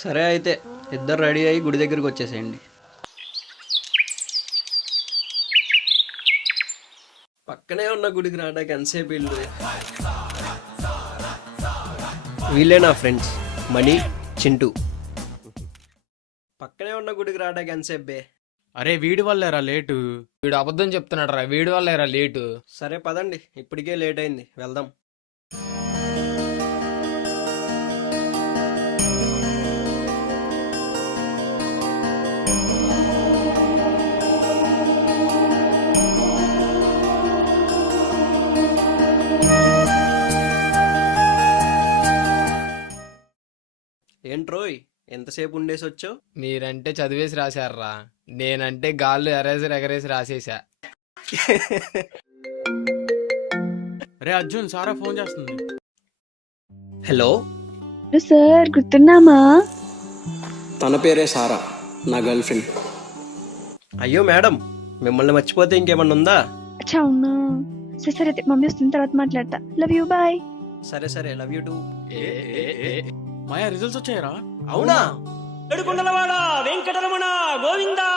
సరే అయితే ఇద్దరు రెడీ అయ్యి గుడి దగ్గరికి వచ్చేసేయండి. పక్కనే ఉన్న గుడికి రావడానికి ఎంతసేపు వీళ్ళు? వీళ్ళే నా ఫ్రెండ్స్ మణి, చింటూ. పక్కనే ఉన్న గుడికి రావడానికి ఎంతసేపు బే? అరే వీడి వల్లేరా లేటు. వీడు అబద్ధం చెప్తున్నాడు రా, వీడి వల్లేరా లేటు. సరే పదండి, ఇప్పటికే లేట్ అయింది, వెళ్దాం. ఏంట్రోయ్ ఎంతసేపు ఉండేసి వచ్చావు? మీరంటే చదివేసి రాశారా, నేనంటే గాల్లో ఎగరేసి రాసేసా. అరే అర్జున్, సారా ఫోన్ చేస్తుంది. హలో సార్, గుర్తున్నామా? తన పేరే సారా, నా గర్ల్ ఫ్రెండ్. అయ్యో మేడం, మిమ్మల్ని మర్చిపోతే ఇంకేమన్నా ఉందా? అచ్చా అవునా, సరే సరే అయితే మమ్మీ వస్తున్న తర్వాత మాట్లాడతా. Love you, bye. సరే సరే, love you too. Maya results వచ్చాయరా? అవునా? ఏడుకొండలవాడ వెంకటరమణ గోవిందా.